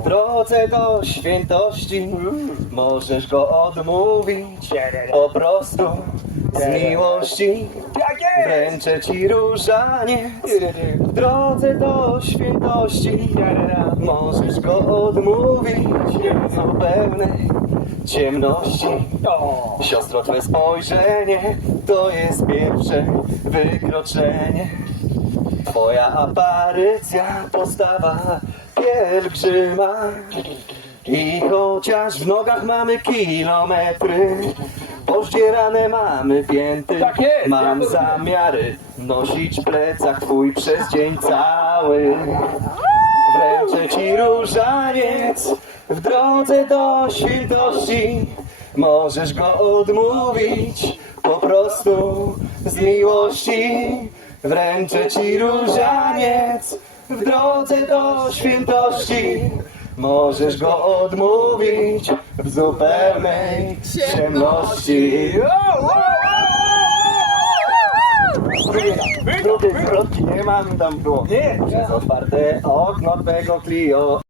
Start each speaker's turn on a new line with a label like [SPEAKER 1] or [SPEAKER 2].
[SPEAKER 1] w drodze do świętości możesz go odmówić. Po prostu z miłości. Wręczę ci różaniec. W drodze do świętości możesz go odmówić. W zupełnej ciemności. Siostro, twoje spojrzenie to jest pierwsze wykroczenie. Twoja aparycja, postawa pielgrzyma. I chociaż w nogach mamy kilometry Pozdzierane mamy pięty.
[SPEAKER 2] Tak jest,
[SPEAKER 1] Mam
[SPEAKER 2] ja
[SPEAKER 1] zamiary nosić plecak twój przez dzień cały. Wręczę ci różaniec w drodze do świętości. Możesz go odmówić po prostu z miłości Wręczę ci różaniec w drodze do świętości. Możesz go odmówić w zupełnej ciemności. Drugiej zwrotki nie mam tam było.
[SPEAKER 2] Nie.
[SPEAKER 1] Przez otwarte okno twego Clio